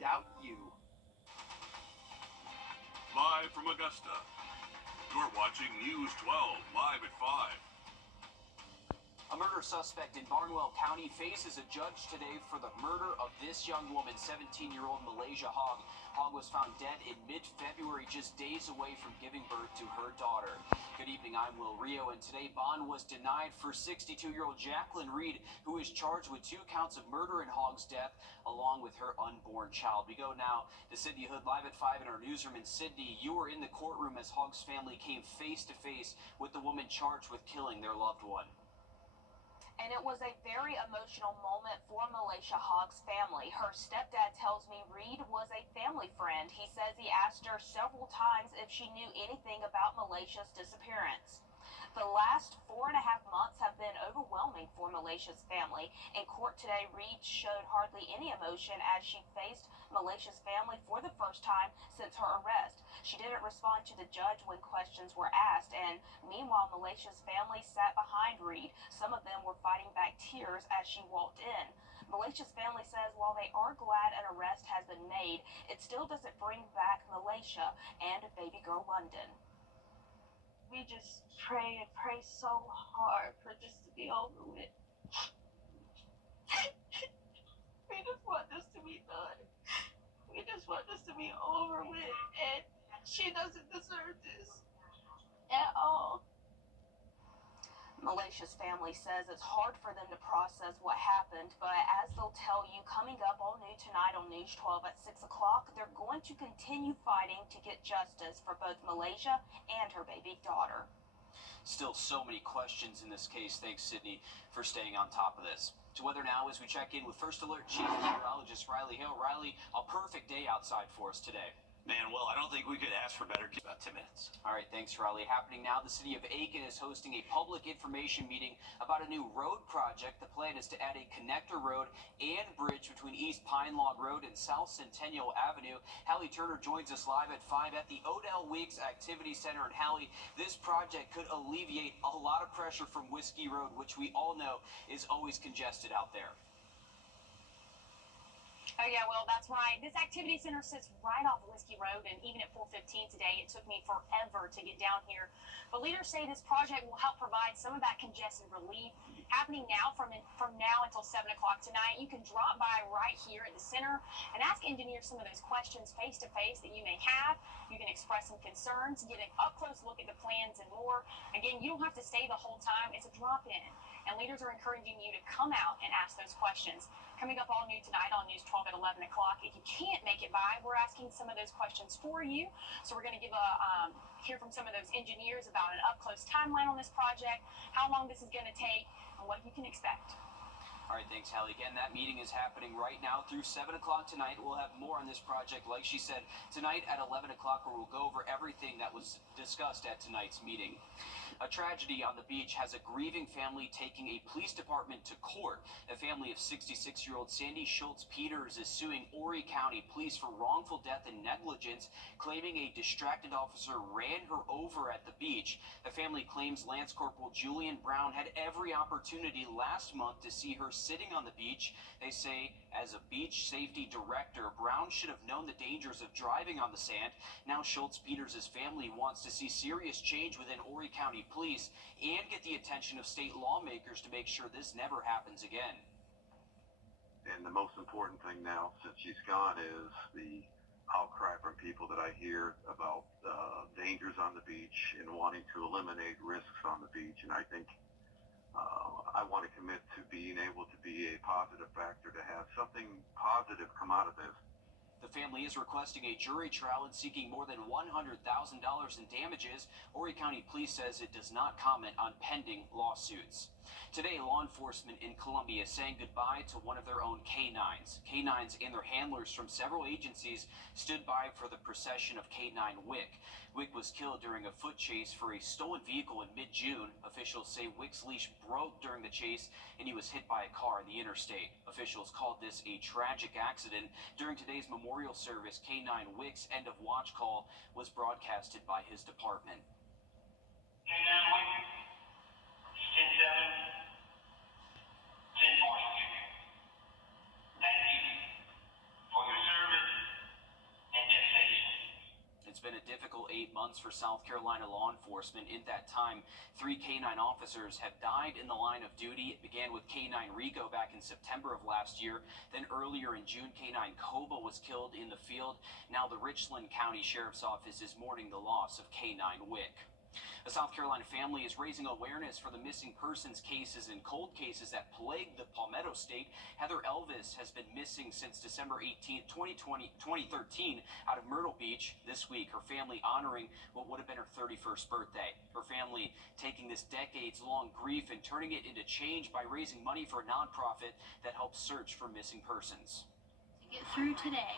doubt you. Live from Augusta, you're watching News 12 live at 5. A murder suspect in Barnwell County faces a judge today for the murder of this young woman, 17-year-old Malaysia Hogg. Hogg was found dead in mid-February, just days away from giving birth to her daughter. Good evening, I'm Wrdw, and today bond was denied for 62-year-old Jacqueline Reed, who is charged with 2 counts of murder in Hogg's death, along with her unborn child. We go now to Sydney Hood, live at 5 in our newsroom in Sydney. You were in the courtroom as Hogg's family came face-to-face with the woman charged with killing their loved one. And it was a very emotional moment for Malaysia Hogg's family. Her stepdad tells me Reed was a family friend. He says he asked her several times if she knew anything about Malaysia's disappearance. The last 4.5 months have been overwhelming for Malaysia's family. In court today, Reed showed hardly any emotion as she faced Malaysia's family for the first time since her arrest. She didn't respond to the judge when questions were asked, and meanwhile, Malaysia's family sat behind Reed. Some of them were fighting back tears as she walked in. Malaysia's family says while they are glad an arrest has been made, it still doesn't bring back Malaysia and baby girl London. We just pray and pray so hard for this to be over with. We just want this to be done. We just want this to be over with, and she doesn't deserve this at all. Malaysia's family says it's hard for them to process what happened, but as they'll tell you, coming up all new tonight on News 12 at 6 o'clock, they're going to continue fighting to get justice for both Malaysia and her baby daughter. Still so many questions in this case. Thanks, Sydney, for staying on top of this. To weather now as we check in with First Alert Chief Meteorologist Riley Hill. Riley, a perfect day outside for us today. Man, well, I don't think we could ask for better. About 10 minutes. All right, thanks, Riley. Happening now, the city of Aiken is hosting a public information meeting about a new road project. The plan is to add a connector road and bridge between East Pine Log Road and South Centennial Avenue. Hallie Turner joins us live at 5 at the Odell Weeks Activity Center. And Hallie, this project could alleviate a lot of pressure from Whiskey Road, which we all know is always congested out there. Oh, yeah, well, that's right. This activity center sits right off Whiskey Road, and even at 4:15 today, it took me forever to get down here. But leaders say this project will help provide some of that congestion relief. Happening now from now until 7 o'clock tonight, you can drop by right here at the center and ask engineers some of those questions face-to-face that you may have. You can express some concerns, get an up-close look at the plans and more. Again, you don't have to stay the whole time. It's a drop-in, and leaders are encouraging you to come out and ask those questions. Coming up all new tonight on News 12 at 11 o'clock. If you can't make it by, we're asking some of those questions for you. So we're going to hear from some of those engineers about an up-close timeline on this project, how long this is going to take, and what you can expect. All right, thanks, Hallie. Again, that meeting is happening right now through 7 o'clock tonight. We'll have more on this project, like she said, tonight at 11 o'clock, where we'll go over everything that was discussed at tonight's meeting. A tragedy on the beach has a grieving family taking a police department to court. A family of 66-year-old Sandy Schultz Peters is suing Horry County Police for wrongful death and negligence, claiming a distracted officer ran her over at the beach. The family claims Lance Corporal Julian Brown had every opportunity last month to see her sitting on the beach. They say, as a beach safety director, Brown should have known the dangers of driving on the sand. Now Schultz Peters' family wants to see serious change within Horry County Police and get the attention of state lawmakers to make sure this never happens again. And the most important thing now, since she's gone, is the outcry from people that I hear about dangers on the beach and wanting to eliminate risks on the beach. And I think I want to commit to being able to be a positive factor, to have something positive come out of this. The family is requesting a jury trial and seeking more than $100,000 in damages. Horry County Police says it does not comment on pending lawsuits. Today, law enforcement in Columbia is saying goodbye to one of their own canines. Canines and their handlers from several agencies stood by for the procession of K9 Wick. Wick was killed during a foot chase for a stolen vehicle in mid-June. Officials say Wick's leash broke during the chase and he was hit by a car on the interstate. Officials called this a tragic accident. During today's memorial service, K9 Wick's end of watch call was broadcasted by his department. K9 Wick, 10-7. Thank you for your service stressful 8 months for South Carolina law enforcement. In that time, 3 K-9 officers have died in the line of duty. It began with K-9 Rico back in September of last year. Then earlier in June, K-9 Koba was killed in the field. Now the Richland County Sheriff's Office is mourning the loss of K-9 Wick. A South Carolina family is raising awareness for the missing persons cases and cold cases that plague the Palmetto State. Heather Elvis has been missing since December 18, 2013 out of Myrtle Beach. This week, her family honoring what would have been her 31st birthday. Her family taking this decades-long grief and turning it into change by raising money for a nonprofit that helps search for missing persons. To get through today,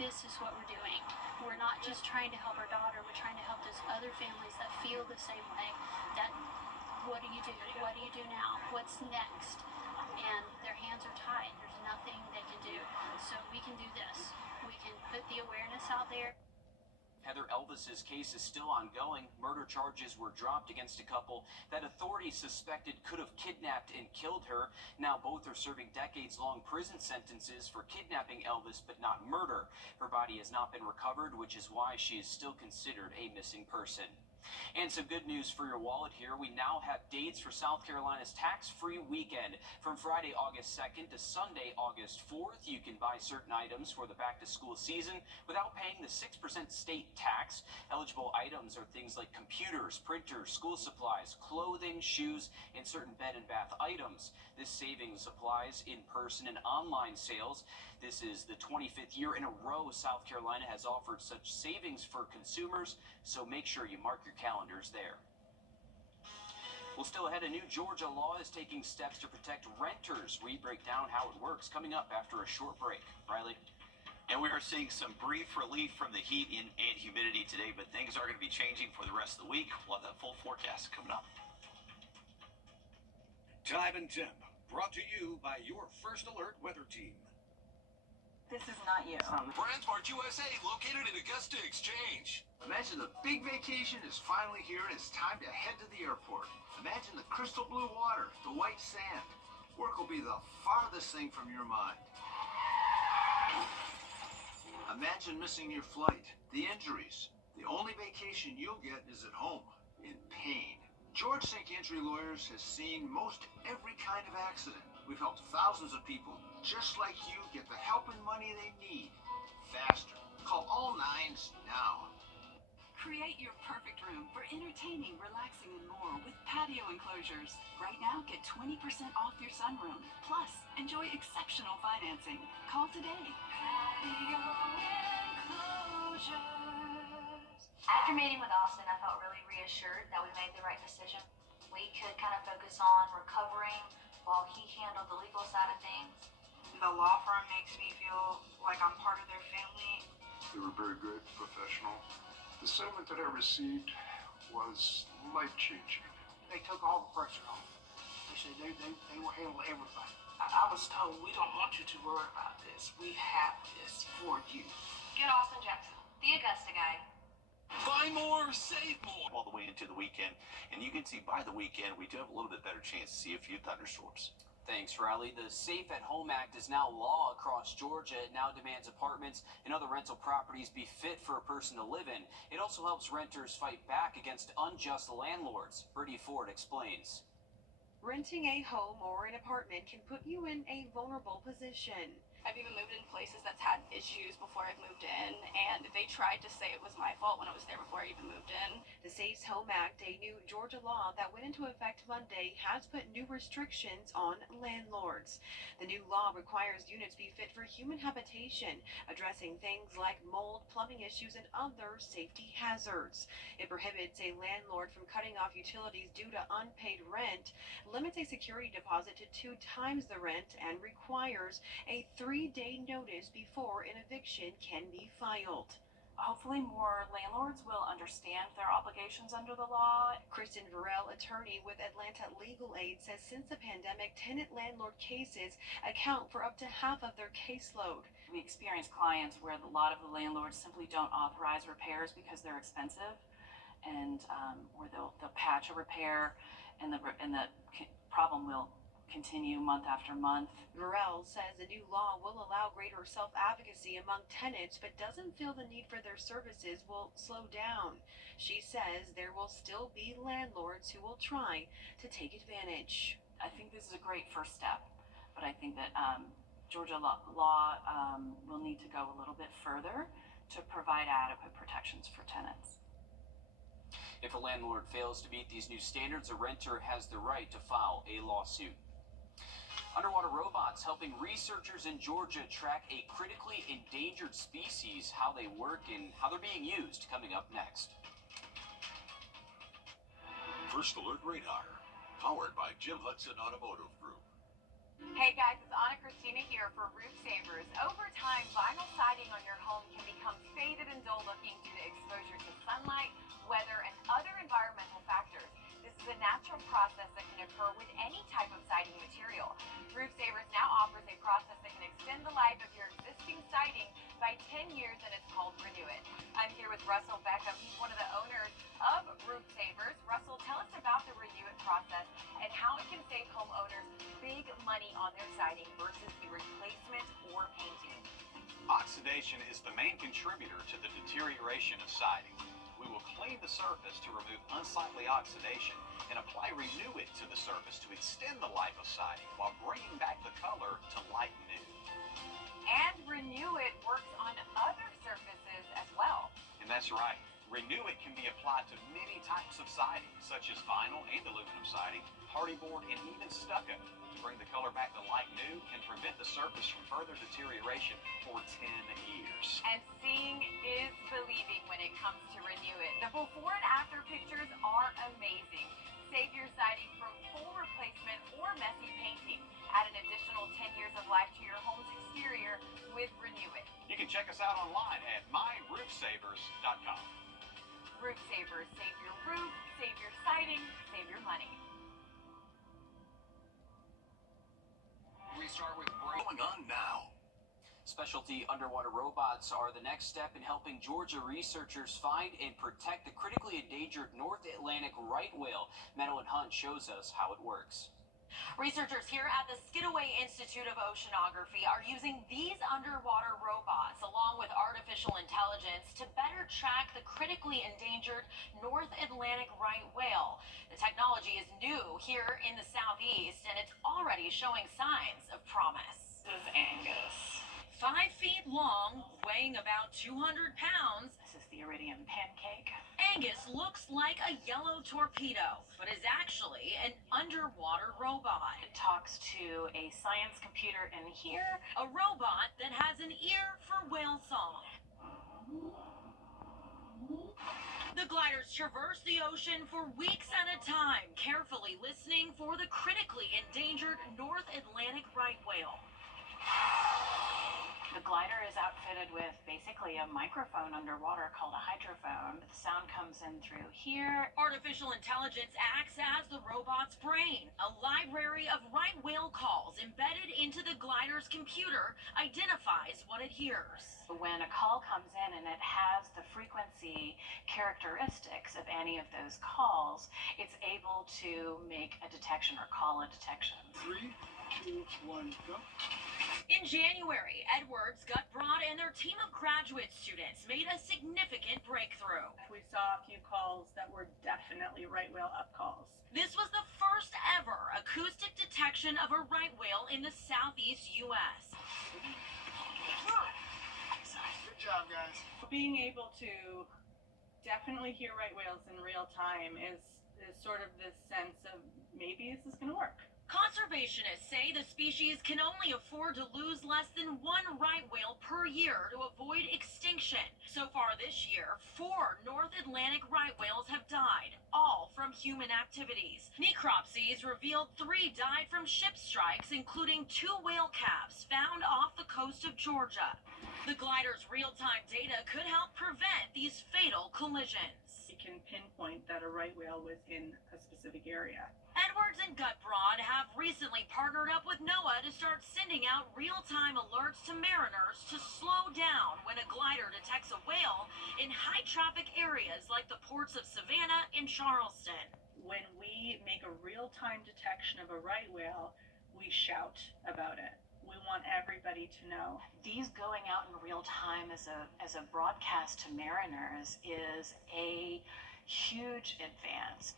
this is what we're doing. We're not just trying to help our daughter, we're trying to help those other families that feel the same way. That, what do you do? What do you do now? What's next? And their hands are tied. There's nothing they can do. So we can do this. We can put the awareness out there. Heather Elvis's case is still ongoing. Murder charges were dropped against a couple that authorities suspected could have kidnapped and killed her. Now both are serving decades-long prison sentences for kidnapping Elvis, but not murder. Her body has not been recovered, which is why she is still considered a missing person. And some good news for your wallet here. We now have dates for South Carolina's tax-free weekend. From Friday, August 2nd to Sunday, August 4th, you can buy certain items for the back-to-school season without paying the 6% state tax. Eligible items are things like computers, printers, school supplies, clothing, shoes, and certain bed and bath items. This savings applies in person and online sales. This is the 25th year in a row South Carolina has offered such savings for consumers, so make sure you mark your calendars there. Well, still ahead, a new Georgia law is taking steps to protect renters. We break down how it works coming up after a short break. Riley? And we are seeing some brief relief from the heat and humidity today, but things are going to be changing for the rest of the week. We'll have that full forecast coming up. Time and Temp, brought to you by your First Alert weather team. This is not you. Brandsmart USA, located in Augusta Exchange. Imagine the big vacation is finally here and it's time to head to the airport. Imagine the crystal blue water, the white sand. Work will be the farthest thing from your mind. Imagine missing your flight, the injuries. The only vacation you'll get is at home, in pain. George Sink Injury Lawyers has seen most every kind of accident. We've helped thousands of people just like you get the help and money they need faster. Call all nines now. Create your perfect room for entertaining, relaxing, and more with patio enclosures. Right now, get 20% off your sunroom. Plus, enjoy exceptional financing. Call today. Patio enclosures. After meeting with Austin, I felt really reassured that we made the right decision. We could kind of focus on recovering while he handled the legal side of things. The law firm makes me feel like I'm part of their family. They were very good, professional. The settlement that I received was life-changing. They took all the pressure off. They said they will handle everything. I was told, we don't want you to worry about this. We have this for you. Get Austin Jackson, the Augusta guy. Buy more, save more. All the way into the weekend, and you can see by the weekend we do have a little bit better chance to see a few thunderstorms. Thanks, Riley. The Safe at Home Act is now law across Georgia. It now demands apartments and other rental properties be fit for a person to live in. It also helps renters fight back against unjust landlords. Wrdw explains. Renting a home or an apartment can put you in a vulnerable position. I've even moved in places that's had issues before I've moved in, and they tried to say it was my fault when I was there before I even moved in. The Safe Home Act, a new Georgia law that went into effect Monday, has put new restrictions on landlords. The new law requires units be fit for human habitation, addressing things like mold, plumbing issues, and other safety hazards. It prohibits a landlord from cutting off utilities due to unpaid rent, limits a security deposit to 2 times the rent, and requires a 3-day notice before an eviction can be filed. Hopefully more landlords will understand their obligations under the law. Kristen Varell, attorney with Atlanta Legal Aid, says since the pandemic, tenant-landlord cases account for up to half of their caseload. We experience clients where a lot of the landlords simply don't authorize repairs because they're expensive, and where they'll patch a repair, and the problem will continue month after month. Morel says the new law will allow greater self-advocacy among tenants, but doesn't feel the need for their services will slow down. She says there will still be landlords who will try to take advantage. I think this is a great first step, but I think that Georgia law will need to go a little bit further to provide adequate protections for tenants. If a landlord fails to meet these new standards, a renter has the right to file a lawsuit. Underwater robots helping researchers in Georgia track a critically endangered species, how they work and how they're being used, coming up next. First Alert Radar, powered by Jim Hudson Automotive Group. Hey guys, it's Anna Christina here for Roof Savers. Over time, vinyl siding on your home can become faded and dull looking due to exposure to sunlight, weather, and other environmental factors. This is a natural process that can occur with any type of siding material. Roof Savers now offers a process that can extend the life of your existing siding by 10 years, and it's called Renew It. I'm here with Russell Beckham. He's one of the owners of Roof Savers. Russell, tell us about the Renew It process and how it can save homeowners big money on their siding versus the replacement or painting. Oxidation is the main contributor to the deterioration of siding. We will clean the surface to remove unsightly oxidation and apply Renew It to the surface to extend the life of siding while bringing back the color to light new. And Renew It works on other surfaces as well. And that's right. Renew It can be applied to many types of siding, such as vinyl and aluminum siding, hardy board, and even stucco, to bring the color back to light new and prevent the surface from further deterioration for 10 years. And seeing is believing when it comes to Renew It. The before and after pictures are amazing. Save your siding from full replacement or messy painting. Add an additional 10 years of life to your home's exterior with Renew It. You can check us out online at myroofsavers.com. Roof Savers, save your roof, save your siding, save your money. We start with going on now. Specialty underwater robots are the next step in helping Georgia researchers find and protect the critically endangered North Atlantic right whale. Madeline Hunt shows us how it works. Researchers here at the Skidaway Institute of Oceanography are using these underwater robots along with artificial intelligence to better track the critically endangered North Atlantic right whale. The technology is new here in the southeast and it's already showing signs of promise. This is Angus. 5 feet long, weighing about 200 pounds, This is the Iridium pancake. Angus looks like a yellow torpedo, but is actually an underwater robot. It talks to a science computer in here. A robot that has an ear for whale song. The gliders traverse the ocean for weeks at a time, carefully listening for the critically endangered North Atlantic right whale. The glider is outfitted with basically a microphone underwater called a hydrophone. The sound comes in through here. Artificial intelligence acts as the robot's brain. A library of right whale calls embedded into the glider's computer identifies what it hears. When a call comes in and it has the frequency characteristics of any of those calls, it's able to make a detection or call a detection. 3, 2, 1, go. In January, Edwards, Gutbrod, and their team of graduate students made a significant breakthrough. We saw a few calls that were definitely right whale up calls. This was the first ever acoustic detection of a right whale in the southeast U.S. Good job, guys. Being able to definitely hear right whales in real time is sort of this sense of maybe this is going to work. Conservationists say the species can only afford to lose less than 1 right whale per year to avoid extinction. So far this year, 4 North Atlantic right whales have died, all from human activities. Necropsies revealed 3 died from ship strikes, including 2 whale calves found off the coast of Georgia. The glider's real-time data could help prevent these fatal collisions. You can pinpoint that a right whale was in a specific area. Edwards and Gutbrod have recently partnered up with NOAA to start sending out real-time alerts to mariners to slow down when a glider detects a whale in high-traffic areas like the ports of Savannah and Charleston. When we make a real-time detection of a right whale, we shout about it. We want everybody to know. These going out in real time as a broadcast to mariners is a huge advance.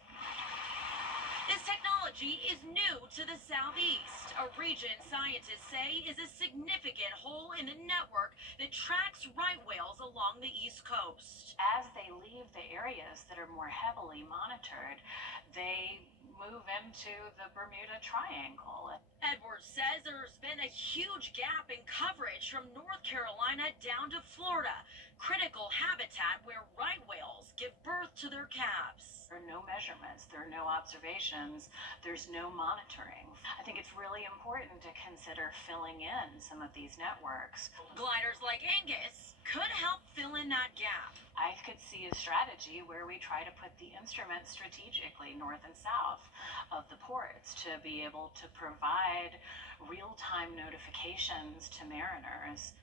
This technology is new to the Southeast, a region scientists say is a significant hole in the network that tracks right whales along the East Coast. As they leave the areas that are more heavily monitored, they move into the Bermuda Triangle. Edwards says there's been a huge gap in coverage from North Carolina down to Florida, critical habitat where right whales give birth to their calves. There are no measurements, there are no observations, there's no monitoring. I think it's really important to consider filling in some of these networks. Gliders like Angus could help fill in that gap. I could see a strategy where we try to put the instruments strategically north and south of the ports to be able to provide real-time notifications to mariners.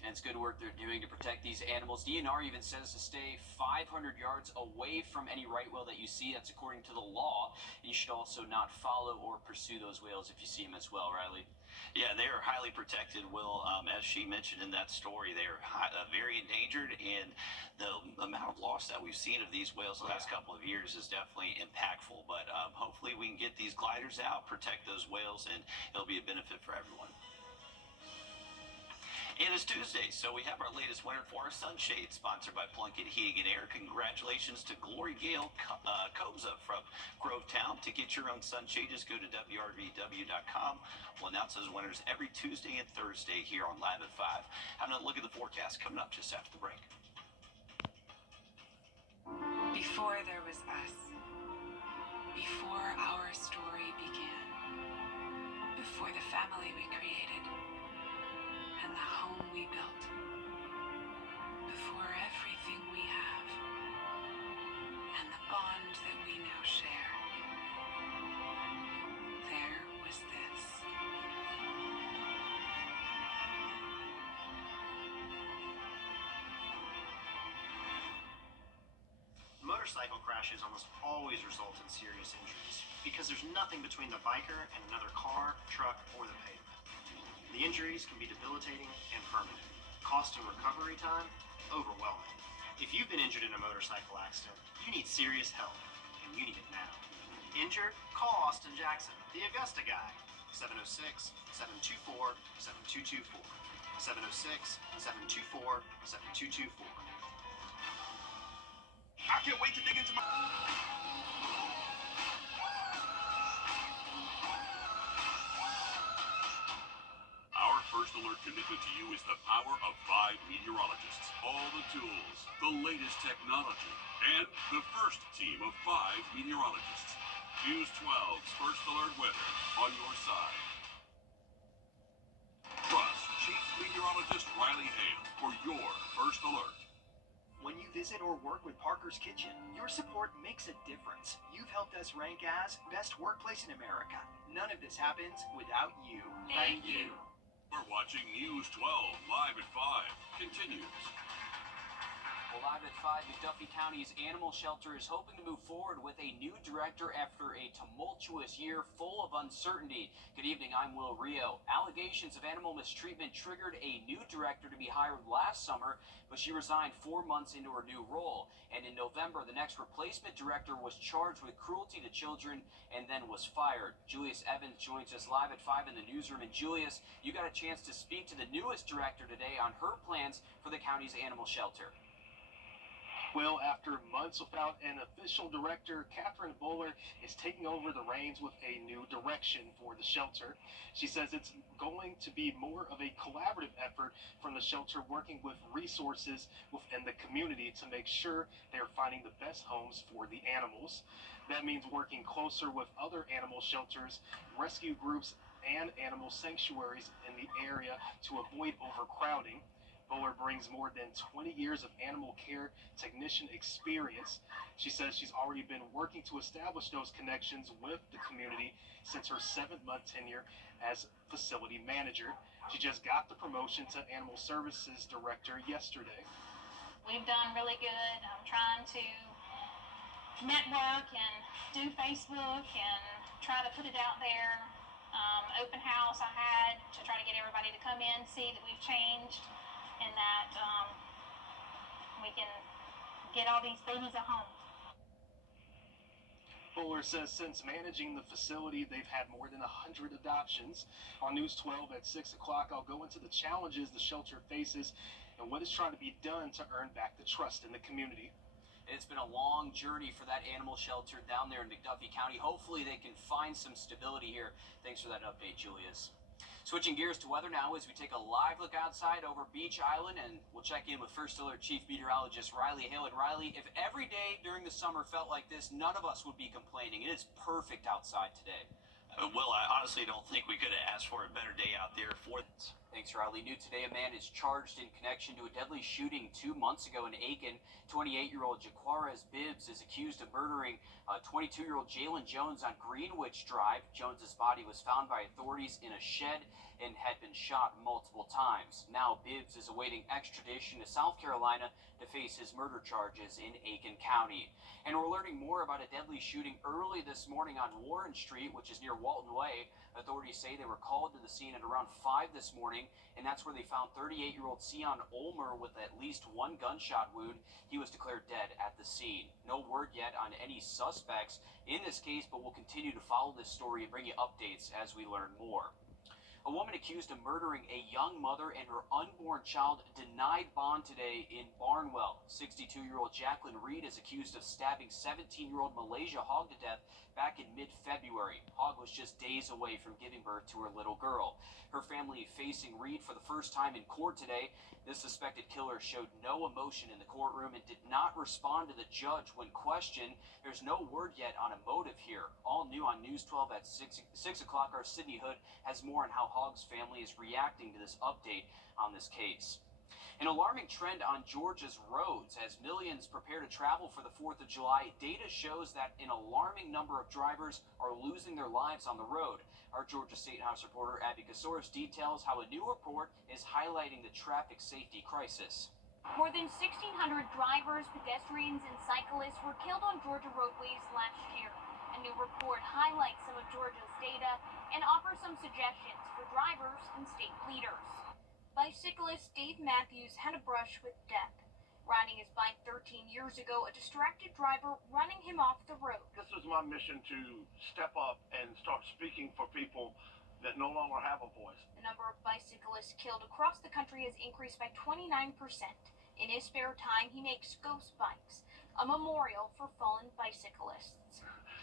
And it's good work they're doing to protect these animals. DNR even says to stay 500 yards away from any right whale that you see. That's according to the law. You should also not follow or pursue those whales if you see them as well, Riley. Yeah, they are highly protected, Will. As she mentioned in that story, they are very endangered, and the amount of loss that we've seen of these whales the last couple of years is definitely impactful. But hopefully we can get these gliders out, protect those whales, and it'll be a benefit for everyone. And it's Tuesday, so we have our latest Winter Forest Sunshade, sponsored by Plunkett Heating and Air. Congratulations to Glory Gale Koza from Grovetown. To get your own sunshade, just go to wrdw.com. We'll announce those winners every Tuesday and Thursday here on Live at 5. Having a look at the forecast coming up just after the break. Before there was us, before our story began, before the family we created, and the home we built, before everything we have, and the bond that we now share, there was this. Motorcycle crashes almost always result in serious injuries because there's nothing between the biker and another car, truck, or the pavement. The injuries can be debilitating and permanent. Cost and recovery time, overwhelming. If you've been injured in a motorcycle accident, you need serious help, and you need it now. Injured? Call Austin Jackson, the Augusta guy. 706-724-7224. 706-724-7224. I can't wait to dig into my... Our First Alert commitment to you is the power of 5 meteorologists. All the tools, the latest technology, and the first team of 5 meteorologists. News 12's First Alert weather on your side. Trust Chief Meteorologist Riley Hale for your First Alert. When you visit or work with Parker's Kitchen, your support makes a difference. You've helped us rank as Best Workplace in America. None of this happens without you. Thank you. We're watching News 12 Live at 5 continues. Well, Live at 5, McDuffie County's animal shelter is hoping to move forward with a new director after a tumultuous year full of uncertainty. Good evening, I'm Will Rio. Allegations of animal mistreatment triggered a new director to be hired last summer, but she resigned 4 months into her new role. And in November, the next replacement director was charged with cruelty to children and then was fired. Julius Evans joins us live at 5 in the newsroom. And Julius, you got a chance to speak to the newest director today on her plans for the county's animal shelter. Well, after months without an official director, Catherine Bowler is taking over the reins with a new direction for the shelter. She says it's going to be more of a collaborative effort from the shelter, working with resources within the community to make sure they're finding the best homes for the animals. That means working closer with other animal shelters, rescue groups, and animal sanctuaries in the area to avoid overcrowding. Bowler brings more than 20 years of animal care technician experience. She says she's already been working to establish those connections with the community since her 7-month tenure as facility manager. She just got the promotion to animal services director yesterday. We've done really good. I'm trying to network and do Facebook and try to put it out there open house I had to try to get everybody to come in, see that we've changed, and that we can get all these babies at home. Bowler says since managing the facility, they've had more than 100 adoptions. On News 12 at 6 o'clock, I'll go into the challenges the shelter faces and what is trying to be done to earn back the trust in the community. It's been a long journey for that animal shelter down there in McDuffie County. Hopefully they can find some stability here. Thanks for that update, Julius. Switching gears to weather now as we take a live look outside over Beach Island, and we'll check in with First Alert Chief Meteorologist Riley Hale. And Riley, if every day during the summer felt like this, none of us would be complaining. It is perfect outside today. Well, I honestly don't think we could have asked for a better day out there for this. Thanks, Riley. New today, a man is charged in connection to a deadly shooting 2 months ago in Aiken. 28-year-old Jaquarez Bibbs is accused of murdering 22-year-old Jalen Jones on Greenwich Drive. Jones's body was found by authorities in a shed and had been shot multiple times. Now Bibbs is awaiting extradition to South Carolina to face his murder charges in Aiken County. And we're learning more about a deadly shooting early this morning on Warren Street, which is near Walton Way. Authorities say they were called to the scene at around 5 this morning, and that's where they found 38-year-old Sion Ulmer with at least one gunshot wound. He was declared dead at the scene. No word yet on any suspects in this case, but we'll continue to follow this story and bring you updates as we learn more. A woman accused of murdering a young mother and her unborn child denied bond today in Barnwell. 62-year-old Jacqueline Reed is accused of stabbing 17-year-old Malaysia Hogg to death back in mid-February. Hogg was just days away from giving birth to her little girl. Her family facing Reed for the first time in court today. This suspected killer showed no emotion in the courtroom and did not respond to the judge when questioned. There's no word yet on a motive here. All new on News 12 at 6 o'clock. Our Sydney Hood has more on how Hogg's family is reacting to this update on this case. An alarming trend on Georgia's roads as millions prepare to travel for the 4th of July. Data shows that an alarming number of drivers are losing their lives on the road. Our Georgia State House reporter Abby Casoris details how a new report is highlighting the traffic safety crisis. More than 1,600 drivers, pedestrians, and cyclists were killed on Georgia roadways last year. A new report highlights some of Georgia's data and offers some suggestions for drivers and state leaders. Bicyclist Dave Matthews had a brush with death. Riding his bike 13 years ago, a distracted driver running him off the road. This was my mission to step up and start speaking for people that no longer have a voice. The number of bicyclists killed across the country has increased by 29%. In his spare time, he makes Ghost Bikes, a memorial for fallen bicyclists.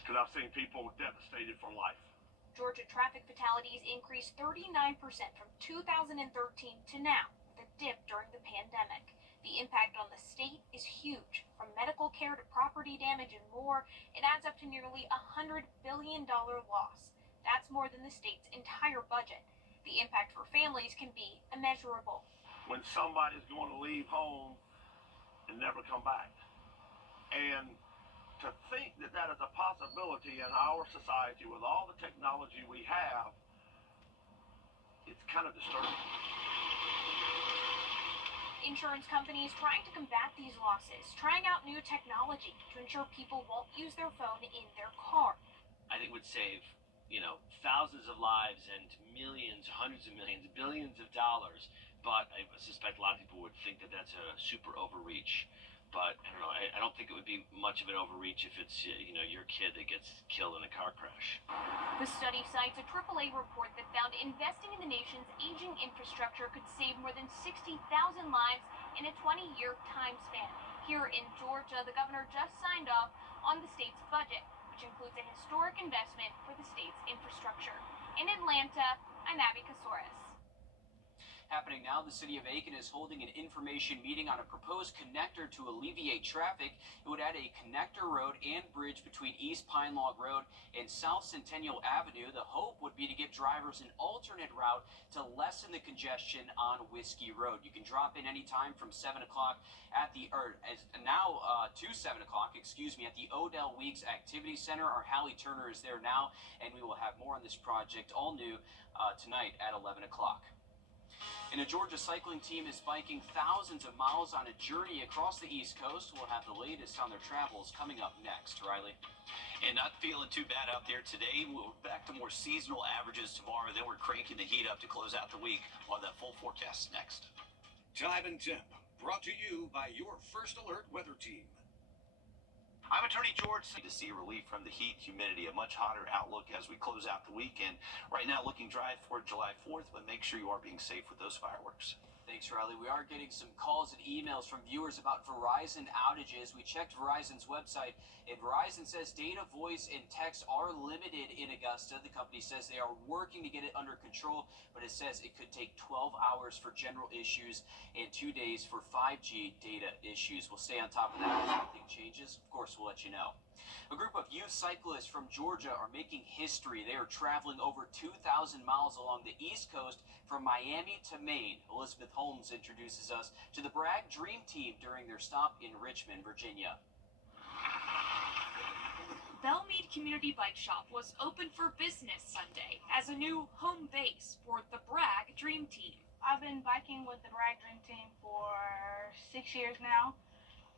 Because I've seen people devastated for life. Georgia traffic fatalities increased 39% from 2013 to now, with a dip during the pandemic. The impact on the state is huge. From medical care to property damage and more, it adds up to nearly $100 billion loss. That's more than the state's entire budget. The impact for families can be immeasurable. When somebody's going to leave home and never come back. And to think that that is a possibility in our society with all the technology we have, it's kind of disturbing. Insurance companies trying to combat these losses, trying out new technology to ensure people won't use their phone in their car. I think would save, thousands of lives and millions, hundreds of millions, billions of dollars. But I suspect a lot of people would think that that's a super overreach. But I don't know. I don't think it would be much of an overreach if it's your kid that gets killed in a car crash. The study cites a AAA report that found investing in the nation's aging infrastructure could save more than 60,000 lives in a 20-year time span. Here in Georgia, the governor just signed off on the state's budget, which includes a historic investment for the state's infrastructure. In Atlanta, I'm Abby Casoris. Happening now, the city of Aiken is holding an information meeting on a proposed connector to alleviate traffic. It would add a connector road and bridge between East Pine Log Road and South Centennial Avenue. The hope would be to give drivers an alternate route to lessen the congestion on Whiskey Road. You can drop in anytime from 7 o'clock at the, to 7 o'clock, at the Odell Weeks Activity Center. Our Hallie Turner is there now, and we will have more on this project all new tonight at 11 o'clock. And a Georgia cycling team is biking thousands of miles on a journey across the East Coast. We'll have the latest on their travels coming up next. Riley? And not feeling too bad out there today. We're back to more seasonal averages tomorrow. Then we're cranking the heat up to close out the week. On that full forecast next. Time and Temp, brought to you by your First Alert weather team. I'm Attorney George. To see relief from the heat, humidity, a much hotter outlook as we close out the weekend. Right now, looking dry for July 4th, but make sure you are being safe with those fireworks. Thanks, Riley. We are getting some calls and emails from viewers about Verizon outages. We checked Verizon's website, and Verizon says data, voice, and text are limited in Augusta. The company says they are working to get it under control, but it says it could take 12 hours for general issues and 2 days for 5G data issues. We'll stay on top of that. If anything changes, of course, we'll let you know. A group of youth cyclists from Georgia are making history. They are traveling over 2,000 miles along the East Coast from Miami to Maine. Elizabeth Holmes introduces us to the Bragg Dream Team during their stop in Richmond, Virginia. Belmead Community Bike Shop was open for business Sunday as a new home base for the Bragg Dream Team. I've been biking with the Wrdw Dream Team for 6 years now,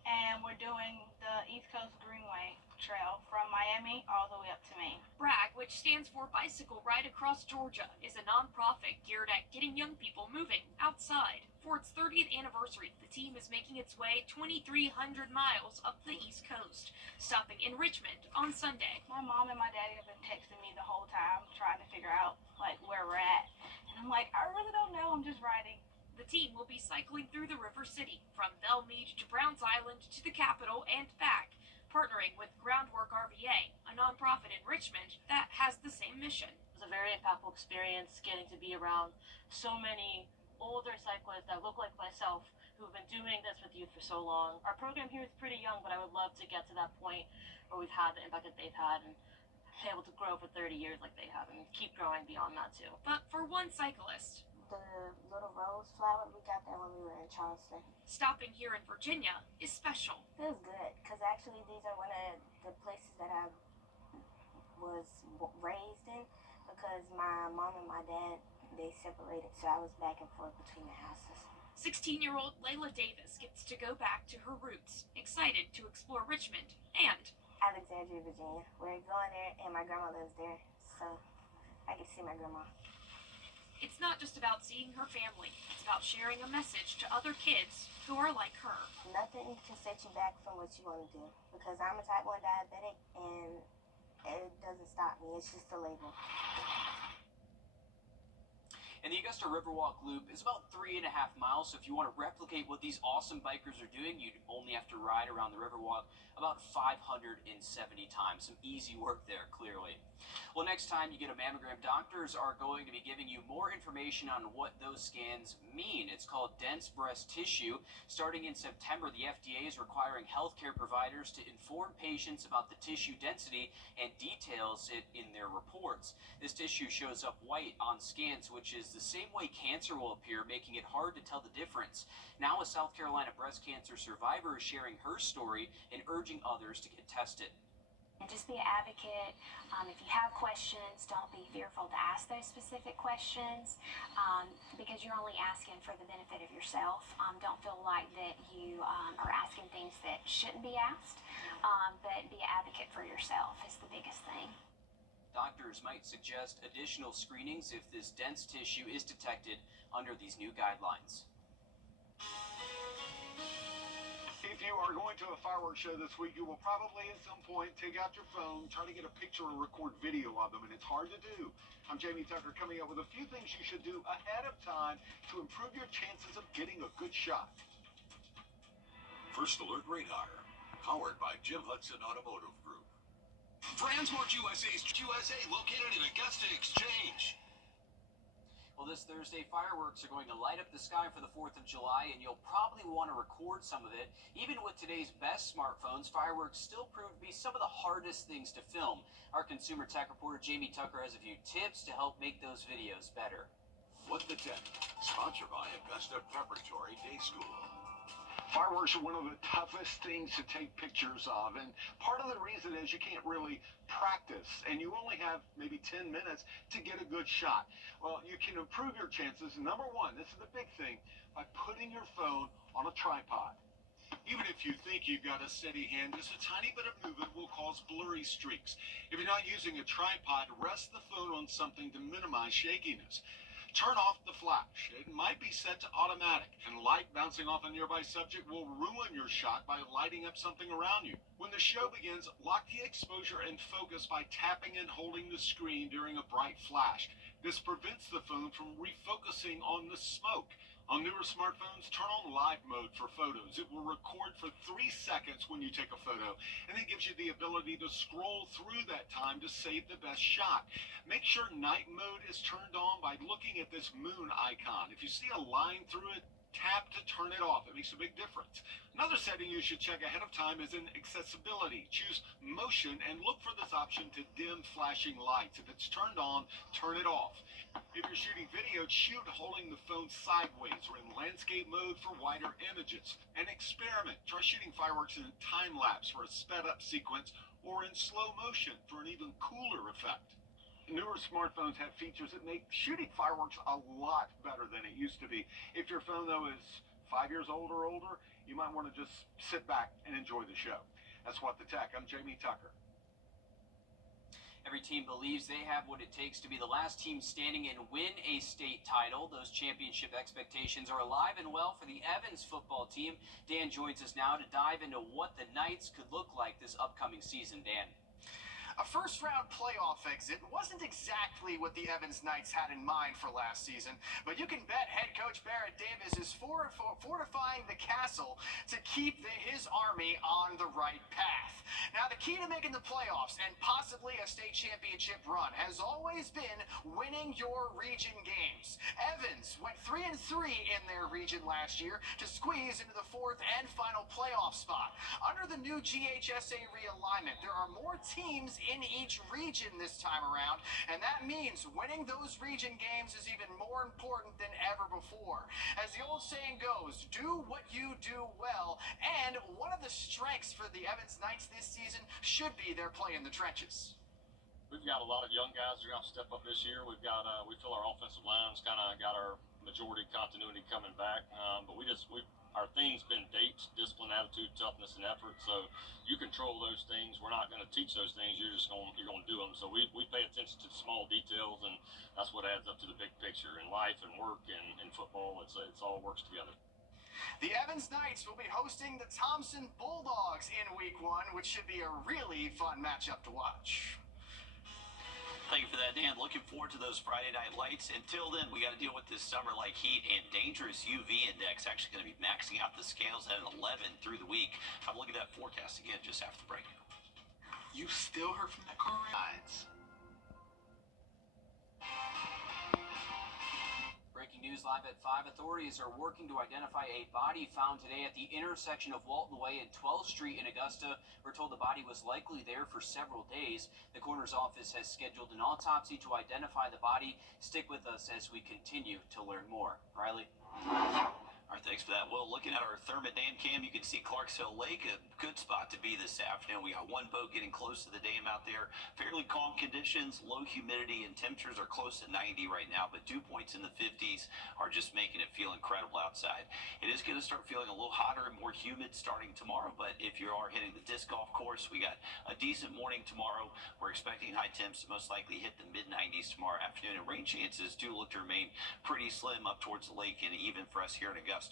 and we're doing the East Coast Greenway Trail from Miami all the way up to Maine. Bragg, which stands for Bicycle Ride Across Georgia, is a nonprofit geared at getting young people moving outside. For its 30th anniversary, the team is making its way 2,300 miles up the East Coast, stopping in Richmond on Sunday. My mom and my daddy have been texting me the whole time, trying to figure out where we're at. And I'm like, I really don't know, I'm just riding. The team will be cycling through the River City, from Belmead to Browns Island to the capital and back, partnering with Groundwork RVA, a nonprofit in Richmond that has the same mission. It was a very impactful experience getting to be around so many older cyclists that look like myself who've been doing this with youth for so long. Our program here is pretty young, but I would love to get to that point where we've had the impact that they've had and be able to grow for 30 years like they have and keep growing beyond that too. But for one cyclist, the little rose flower, we got that when we were in Charleston. Stopping here in Virginia is special. Feels good, because actually these are one of the places that I was raised in, because my mom and my dad, they separated, so I was back and forth between the houses. 16-year-old Layla Davis gets to go back to her roots, excited to explore Richmond and Alexandria, Virginia. We're going there, and my grandma lives there, so I get to see my grandma. It's not just about seeing her family. It's about sharing a message to other kids who are like her. Nothing can set you back from what you want to do, because I'm a type 1 diabetic, and it doesn't stop me. It's just a label. And the Augusta Riverwalk Loop is about 3.5 miles, so if you want to replicate what these awesome bikers are doing, you'd only have to ride around the Riverwalk about 570 times. Some easy work there, clearly. Well, next time you get a mammogram, doctors are going to be giving you more information on what those scans mean. It's called dense breast tissue. Starting in September, the FDA is requiring healthcare providers to inform patients about the tissue density and details it in their reports. This tissue shows up white on scans, which is the same way cancer will appear, making it hard to tell the difference. Now a South Carolina breast cancer survivor is sharing her story and urging others to get tested. And just be an advocate. If you have questions, don't be fearful to ask those specific questions, because you're only asking for the benefit of yourself. Don't feel like that you are asking things that shouldn't be asked, but be an advocate for yourself is the biggest thing. Doctors might suggest additional screenings if this dense tissue is detected under these new guidelines. If you are going to a fireworks show this week, you will probably at some point take out your phone, try to get a picture or record video of them, and it's hard to do. I'm Jamie Tucker, coming up with a few things you should do ahead of time to improve your chances of getting a good shot. First Alert Radar, powered by Jim Hudson Automotive Group. Transport USA located in Augusta Exchange. Well, this Thursday, fireworks are going to light up the sky for the 4th of July, and you'll probably want to record some of it. Even with today's best smartphones, fireworks still prove to be some of the hardest things to film. Our consumer tech reporter, Jamie Tucker, has a few tips to help make those videos better. What the 10, sponsored by Augusta Preparatory Day School. Fireworks are one of the toughest things to take pictures of, and part of the reason is you can't really practice, and you only have maybe 10 minutes to get a good shot. Well, you can improve your chances. Number one, this is the big thing, by putting your phone on a tripod. Even if you think you've got a steady hand, just a tiny bit of movement will cause blurry streaks. If you're not using a tripod, rest the phone on something to minimize shakiness. Turn off the flash. It might be set to automatic, and light bouncing off a nearby subject will ruin your shot by lighting up something around you. When the show begins, lock the exposure and focus by tapping and holding the screen during a bright flash. This prevents the phone from refocusing on the smoke. On newer smartphones, turn on live mode for photos. It will record for 3 seconds when you take a photo, and it gives you the ability to scroll through that time to save the best shot. Make sure night mode is turned on by looking at this moon icon. If you see a line through it, tap to turn it off. It makes a big difference. Another setting you should check ahead of time is in accessibility. Choose motion and look for this option to dim flashing lights. If it's turned on, turn it off. If you're shooting video, shoot holding the phone sideways or in landscape mode for wider images. And experiment. Try shooting fireworks in time lapse for a sped up sequence or in slow motion for an even cooler effect. Newer smartphones have features that make shooting fireworks a lot better than it used to be. If your phone, though, is 5 years old or older, you might want to just sit back and enjoy the show. That's What the Tech. I'm Jamie Tucker. Every team believes they have what it takes to be the last team standing and win a state title. Those championship expectations are alive and well for the Evans football team. Dan joins us now to dive into what the Knights could look like this upcoming season. Dan. A first-round playoff exit wasn't exactly what the Evans Knights had in mind for last season, but you can bet head coach Barrett Davis is fortifying the castle to keep his army on the right path. Now, the key to making the playoffs and possibly a state championship run has always been winning your region games. Evans went 3-3 in their region last year to squeeze into the fourth and final playoff spot. Under the new GHSA realignment, there are more teams in each region this time around, and that means winning those region games is even more important than ever before. As the old saying goes, do what you do well, and one of the strengths for the Evans Knights this season should be their play in the trenches. We've got a lot of young guys who are going to step up this year. We feel our offensive line's kind of got our majority continuity coming back, but our theme's been dates, discipline, attitude, toughness, and effort. So you control those things. We're not going to teach those things. You're going to do them. So we pay attention to the small details, and that's what adds up to the big picture in life and work and in football. It's all works together. The Evans Knights will be hosting the Thompson Bulldogs in Week 1, which should be a really fun matchup to watch. Thank you for that, Dan. Looking forward to those Friday night lights. Until then, we got to deal with this summer-like heat and dangerous UV index. Actually going to be maxing out the scales at an 11 through the week. Have a look at that forecast again just after the break. You still heard from that car rides. Breaking news live at 5. Authorities are working to identify a body found today at the intersection of Walton Way and 12th Street in Augusta. We're told the body was likely there for several days. The coroner's office has scheduled an autopsy to identify the body. Stick with us as we continue to learn more. Riley? All right, thanks for that. Well, looking at our thermid dam cam, you can see Clarks Hill Lake, a good spot to be this afternoon. We got one boat getting close to the dam out there. Fairly calm conditions, low humidity, and temperatures are close to 90 right now, but dew points in the 50s are just making it feel incredible outside. It is going to start feeling a little hotter and more humid starting tomorrow, but if you are hitting the disc golf course, we got a decent morning tomorrow. We're expecting high temps to most likely hit the mid-90s tomorrow afternoon, and rain chances do look to remain pretty slim up towards the lake and even for us here in Augusta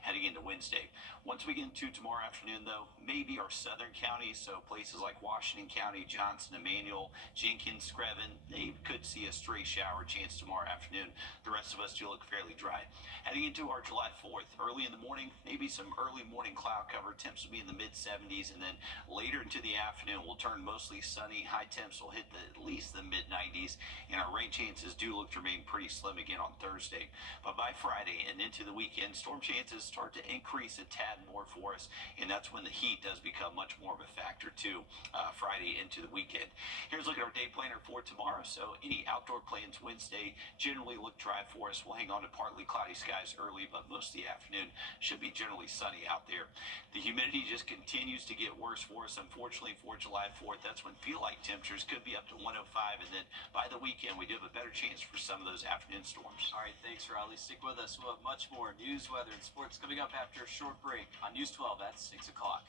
heading into Wednesday. Once we get into tomorrow afternoon, though, maybe our southern counties, so places like Washington County, Johnson, Emmanuel, Jenkins, Screven, they could see a stray shower chance tomorrow afternoon. The rest of us do look fairly dry. Heading into our July 4th, early in the morning, maybe some early morning cloud cover. Temps will be in the mid-70s, and then later into the afternoon, we'll turn mostly sunny. High temps will hit at least the mid-90s, and our rain chances do look to remain pretty slim again on Thursday. But by Friday and into the weekend, storm storm chances start to increase a tad more for us, and that's when the heat does become much more of a factor too, Friday into the weekend. Here's a look at our day planner for tomorrow. So any outdoor plans Wednesday generally look dry for us. We'll hang on to partly cloudy skies early, but most of the afternoon should be generally sunny out there. The humidity just continues to get worse for us, unfortunately, for July 4th. That's when feel-like temperatures could be up to 105, and then by the weekend, we do have a better chance for some of those afternoon storms. All right, thanks, Riley. Stick with us. We'll have much more news, weather, and sports coming up after a short break on News 12 at 6 o'clock.